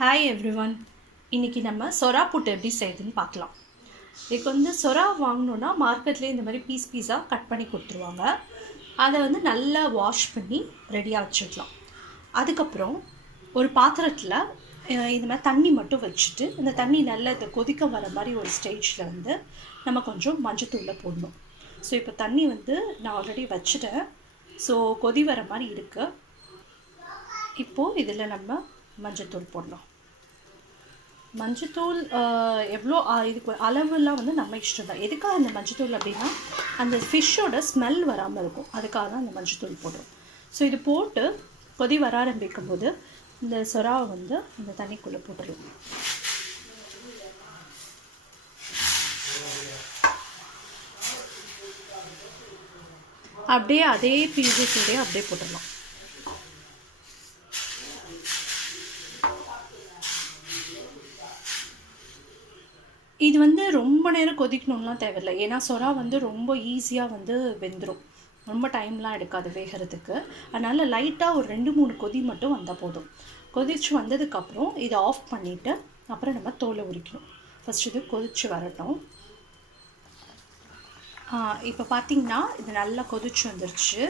Hi everyone. இன்றைக்கி நம்ம சொரா புட்டு எப்படி செய்யுதுன்னு பார்க்கலாம். இதுக்கு வந்து சொரா வாங்கினோன்னா மார்க்கெட்லேயே இந்த மாதிரி பீஸாக கட் பண்ணி கொடுத்துருவாங்க. அதை வந்து நல்லா வாஷ் பண்ணி ரெடியாக வச்சுக்கலாம். அதுக்கப்புறம் ஒரு பாத்திரத்தில் இந்த மாதிரி தண்ணி மட்டும் வச்சுட்டு இந்த தண்ணி நல்லா இதை கொதிக்க வர மாதிரி ஒரு ஸ்டேஜில் வந்து நம்ம கொஞ்சம் மஞ்சத்தூளை போடணும். ஸோ இப்போ தண்ணி வந்து நான் ஆல்ரெடி வச்சுட்டேன். ஸோ கொதி வர மாதிரி இருக்குது. இப்போது இதில் நம்ம மஞ்சத்தூள் போடலாம். மஞ்சத்தூள் எவ்வளோ இதுக்கு அளவுலாம் வந்து நம்ம இஷ்டம் தான். எதுக்காக அந்த மஞ்சத்தூள் அப்படின்னா அந்த ஃபிஷ்ஷோட ஸ்மெல் வராமல் இருக்கும், அதுக்காக தான் அந்த மஞ்சத்தூள் போடுறோம். ஸோ இது போட்டு கொதி வர ஆரம்பிக்கும் போது இந்த சொராவை வந்து இந்த தண்ணிக்குள்ளே போட்டுடலாம். அப்படியே அதே பீஸஸோடய அப்படியே போட்டுடலாம். இது வந்து ரொம்ப நேரம் கொதிக்கணும்லாம் தேவையில்லை. ஏன்னா சொரா வந்து ரொம்ப ஈஸியாக வந்து வெந்துடும், ரொம்ப டைம்லாம் எடுக்காது வேகிறதுக்கு. அதனால் லைட்டாக ஒரு 2-3 கொதி மட்டும் வந்தால் போதும். கொதிச்சு வந்ததுக்கப்புறம் இதை ஆஃப் பண்ணிவிட்டு அப்புறம் நம்ம தோலை உரிக்கணும். ஃபஸ்ட் இது கொதிச்சு வரட்டும். இப்போ பார்த்திங்கன்னா இது நல்லா கொதிச்சு வந்துருச்சு.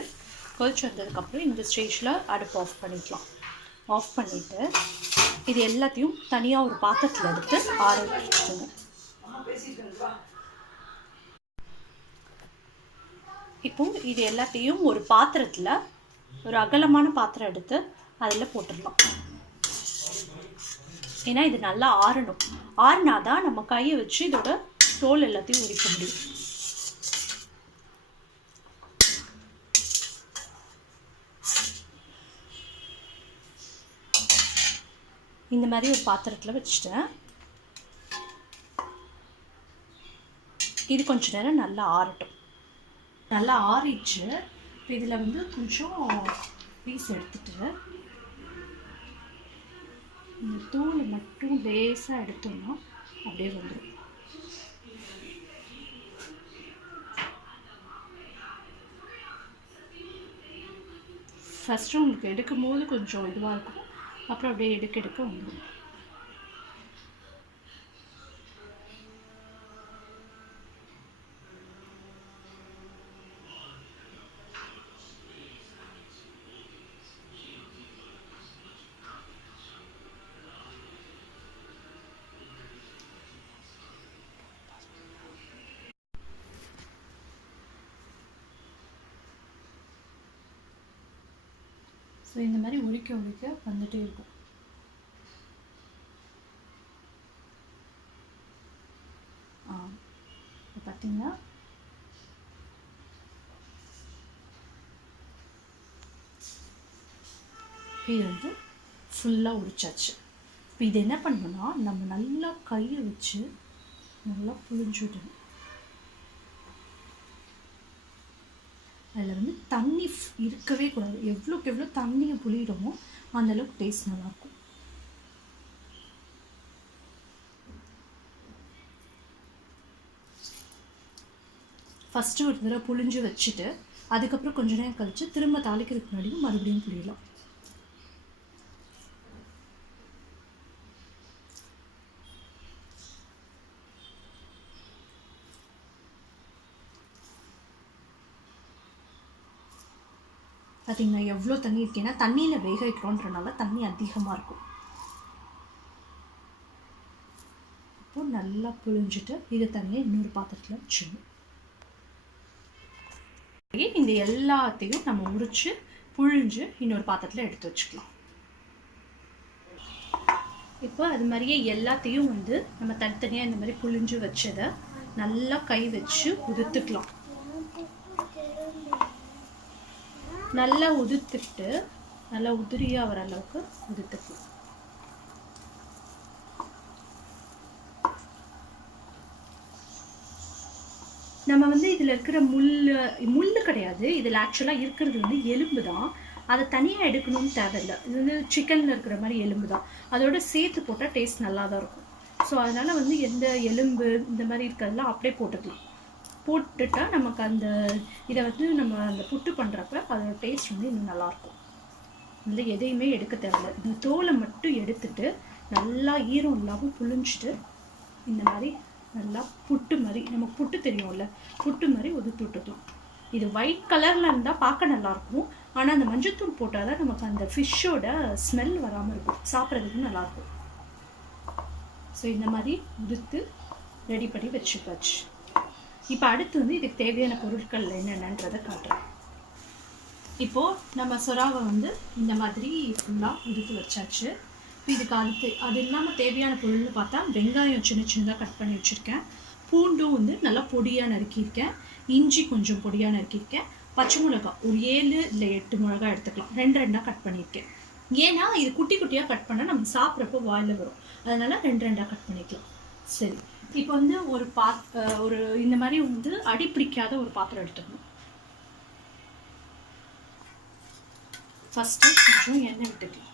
கொதிச்சு வந்ததுக்கப்புறம் இந்த ஸ்டேஜில் அடுப்பு ஆஃப் பண்ணிக்கலாம். ஆஃப் பண்ணிவிட்டு இது எல்லாத்தையும் தனியாக ஒரு பாத்திரத்தில் எடுத்து ஆற வச்சுடுங்க. இப்போ இது எல்லாத்தையும் ஒரு பாத்திரத்தில், ஒரு அகலமான பாத்திரம் எடுத்து அதில் போட்டுடலாம். ஏன்னா இது நல்லா ஆறணும். ஆறினாதான் நம்ம கையை வச்சு இதோட தோல் எல்லாத்தையும் உரிக்க முடியும். இந்த மாதிரி ஒரு பாத்திரத்தில் வச்சுட்டேன். இது கொஞ்ச நேரம் நல்லா ஆறட்டும். நல்லா ஆறிடுச்சு. இப்போ இதில் வந்து கொஞ்சம் பீஸ் எடுத்துட்டு இந்த தூள் மட்டும் லேசாக எடுத்தோம்னா அப்படியே வந்துடும். ஃபஸ்ட்டு உங்களுக்கு எடுக்கும் போது கொஞ்சம் இதுவாக இருக்கும், அப்புறம் அப்படியே எடுக்க வந்துடும். ஸோ இந்த மாதிரி உரிக்க வந்துகிட்டே இருக்கும். இப்போ பார்த்தீங்கன்னா இது வந்து ஃபுல்லாக உரிச்சாச்சு. இப்போ இது என்ன பண்ணணும்னா நம்ம நல்லா கையை வச்சு நல்லா புழிஞ்சு விடணும். அதில் வந்து தண்ணி இருக்கவே கூடாது. எவ்வளோக்கு எவ்வளோ தண்ணியை புளியிடுமோ அந்தளவுக்கு டேஸ்ட் நல்லாயிருக்கும். ஃபஸ்ட்டு ஒரு தடவை புளிஞ்சு வச்சுட்டு அதுக்கப்புறம் கொஞ்ச நேரம் கழித்து திரும்ப தாளிக்கிறதுக்கு முன்னாடியும் மறுபடியும் புளியலாம். பார்த்திங்கன்னா எவ்வளோ தண்ணி இருக்கேன்னா தண்ணியில் வேக வைக்கிறோன்றனால தண்ணி அதிகமாக இருக்கும். இப்போ நல்லா புழிஞ்சிட்டு இது தண்ணியை இன்னொரு பாத்திரத்தில் வச்சிடணும். இந்த எல்லாத்தையும் நம்ம உரித்து புழிஞ்சு இன்னொரு பாத்திரத்தில் எடுத்து வச்சுக்கலாம். இப்போ அது மாதிரியே எல்லாத்தையும் வந்து நம்ம தனித்தனியாக இந்த மாதிரி புழிஞ்சு வச்சதை நல்லா கை வச்சு உதுத்துக்கலாம். நல்லா உதுத்துட்டு நல்லா உதிரியாக வர அளவுக்கு உதுத்துக்கலாம். நம்ம வந்து இதில் இருக்கிற முள் கிடையாது, இதில் ஆக்சுவலாக இருக்கிறது வந்து எலும்பு தான். அதை தனியாக எடுக்கணும்னு தேவையில்லை. இது வந்து சிக்கனில் இருக்கிற மாதிரி எலும்பு தான். அதோட சேர்த்து போட்டால் டேஸ்ட் நல்லா தான் இருக்கும். ஸோ அதனால் வந்து எந்த எலும்பு இந்த மாதிரி இருக்கிறதெல்லாம் அப்படியே போட்டுக்கலாம். போட்டுட்டா நமக்கு அந்த இதை வந்து நம்ம அந்த புட்டு பண்ணுறப்ப அதோட டேஸ்ட் வந்து இன்னும் நல்லாயிருக்கும். இதில் எதையுமே எடுக்க தேவையில்லை. இந்த தோலை மட்டும் எடுத்துட்டு நல்லா ஈரம் இல்லாமல் புழிஞ்சிட்டு இந்த மாதிரி நல்லா புட்டு மாதிரி, நமக்கு புட்டு தெரியும்ல, புட்டு மாதிரி உதுத்து விட்டுக்கலாம். இது ஒயிட் கலரில் இருந்தால் பார்க்க நல்லாயிருக்கும். ஆனால் அந்த மஞ்சத்தூள் போட்டால் தான் நமக்கு அந்த ஃபிஷ்ஷோட ஸ்மெல் வராமல் இருக்கும், சாப்பிட்றதுக்கு நல்லாயிருக்கும். ஸோ இந்த மாதிரி உதுத்து ரெடி பண்ணி வச்சுக்காச்சு. இப்போ அடுத்து வந்து இதுக்கு தேவையான பொருட்கள் என்னென்னன்றதை காட்டுறேன். இப்போது நம்ம சுறாவை வந்து இந்த மாதிரி ஃபுல்லாக உதுத்து வச்சாச்சு. இப்போ இதுக்கு அது இல்லாமல் தேவையான பொருள்னு பார்த்தா வெங்காயம் சின்ன சின்னதாக கட் பண்ணி வச்சுருக்கேன், பூண்டும் வந்து நல்லா பொடியாக நறுக்கியிருக்கேன், இஞ்சி கொஞ்சம் பொடியாக நறுக்கியிருக்கேன், பச்சை மிளகா ஒரு 7 இல்லை 8 மிளகா எடுத்துக்கலாம், 2 கட் பண்ணியிருக்கேன். ஏன்னா இது குட்டி குட்டியாக கட் பண்ணால் நம்ம சாப்பிட்றப்போ வாயில் வரும், அதனால் 2 கட் பண்ணிக்கலாம். சரி, இப்போ வந்து ஒரு இந்த மாதிரி வந்து அடி பிடிக்காத ஒரு பாத்திரம் எடுத்துக்கணும். ஃபஸ்ட்டு கொஞ்சம் எண்ணெய் விட்டுக்கலாம்.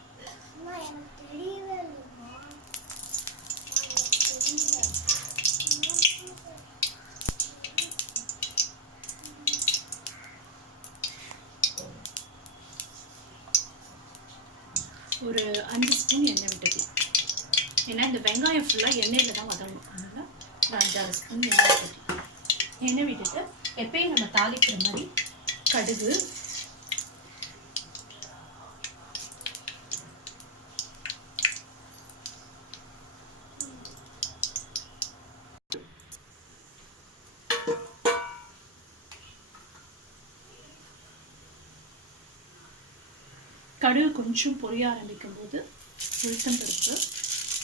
ஒரு 5 ஸ்பூன் எண்ணெய் விட்டுக்கலாம். ஏன்னா இந்த வெங்காயம் ஃபுல்லாக எண்ணெயில் தான் வதங்கணும், அதனால் ஒரு 5-6 ஸ்பூன் எண்ணெய் விட்டுக்கலாம். எண்ணெய் விட்டுட்டு எப்பயும் நம்ம தாளிக்கிற மாதிரி கடுகு, கடுகு கொஞ்சம் பொரிய ஆரம்பிக்கும் போது உளுத்தம்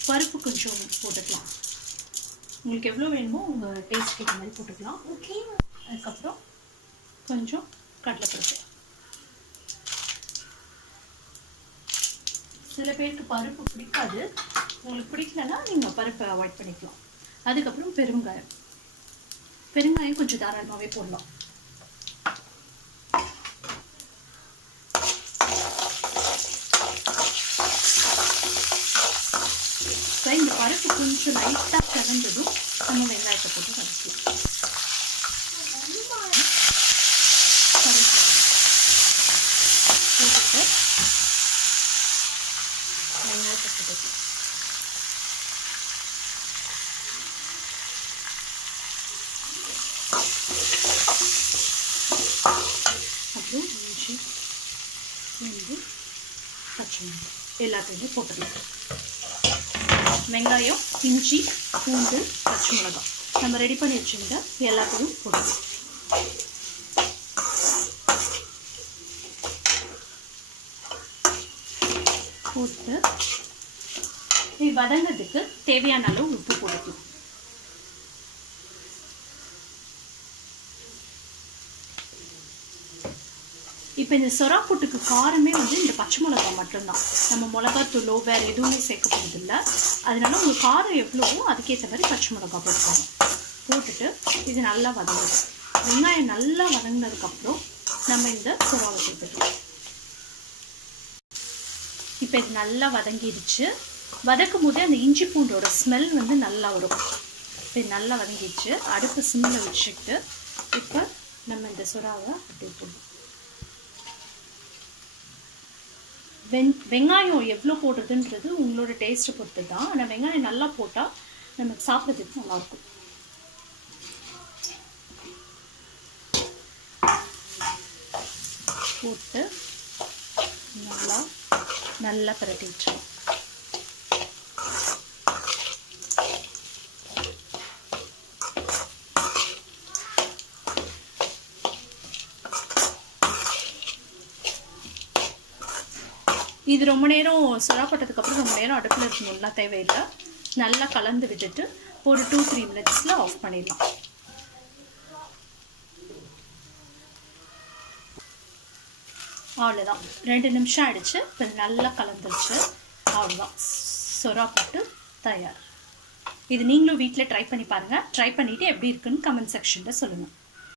பருப்பு கொஞ்சம் போட்டுக்கலாம். உங்களுக்கு எவ்வளோ வேணுமோ உங்கள் டேஸ்ட்டுக்கு ஏற்ற மாதிரி போட்டுக்கலாம். அதுக்கப்புறம் கொஞ்சம் கடலைப்பருப்பு. சில பேருக்கு பருப்பு பிடிக்காது, உங்களுக்கு பிடிக்கலன்னா நீங்கள் பருப்பை அவாய்ட் பண்ணிக்கலாம். அதுக்கப்புறம் பெருங்காயம் கொஞ்சம் தாராளமாகவே போடலாம். இந்த பருப்பு கொஞ்சம் லைட்டாக கலந்ததும் நம்ம வெங்காயத்தை போட்டு வதக்கலாம். போட்டுட்டு வெங்காயத்தை போட்டுக்கலாம். அப்புறம் இஞ்சி, பூண்டு, பச்சை மிளகாய் எல்லாத்தையுமே போட்டுக்கலாம். வெங்காயம், இஞ்சி, பூண்டு, பச்சை மிளகாய் நம்ம ரெடி பண்ணி வச்சுருந்த எல்லாத்தையும் போடணும். போட்டு இது வதங்கிறதுக்கு தேவையான அளவு உப்பு போட்டுக்கலாம். இப்போ இந்த சொரா புட்டுக்கு காரமே வந்து இந்த பச்சை மிளகா மட்டும்தான், நம்ம மிளகாத்தூளோ வேறு எதுவுமே சேர்க்க போகிறதில்ல. அதனால உங்கள் காரம் எவ்வளவோ அதுக்கேற்ற மாதிரி பச்சை மிளகா போட்டுக்கணும். போட்டுட்டு இது நல்லா வதங்கணும். வெங்காயம் நல்லா வதங்கினதுக்கப்புறம் நம்ம இந்த சுறாவை சேர்த்துக்கலாம். இப்போ இது நல்லா வதங்கிடுச்சு. வதக்கும் போது அந்த இஞ்சி பூண்டோட ஸ்மெல் வந்து நல்லா வரும். இப்போ இது நல்லா வதங்கிடுச்சு. அடுப்பு சிம்மில் வச்சுக்கிட்டு இப்போ நம்ம இந்த சுறாவை அப்படி போடணும். வெங்காயம் எவ்வளோ போடுறதுன்றது உங்களோட டேஸ்ட்டை பொறுத்து தான். ஆனால் வெங்காயம் நல்லா போட்டால் நமக்கு சாப்பிட்றதுக்கு நல்லாயிருக்கும். போட்டு நல்லா பரட்டி வச்சிடும். இது ரொம்ப நேரம் சுறா போட்டதுக்கப்புறம் ரொம்ப நேரம் அடுப்பில் இருக்கணும்லாம் தேவையில்லை. நல்லா கலந்து விட்டுட்டு ஒரு 2-3 மினிட்ஸில் ஆஃப் பண்ணிடலாம். அவ்வளோதான், 2 நிமிஷம் ஆகிடுச்சு. இப்போ நல்லா கலந்துருச்சு. அவ்வளோதான், சுறா புட்டு தயார். இது நீங்களும் வீட்டில் ட்ரை பண்ணி பாருங்கள். ட்ரை பண்ணிவிட்டு எப்படி இருக்குன்னு கமெண்ட் செக்ஷனில் சொல்லுங்கள்.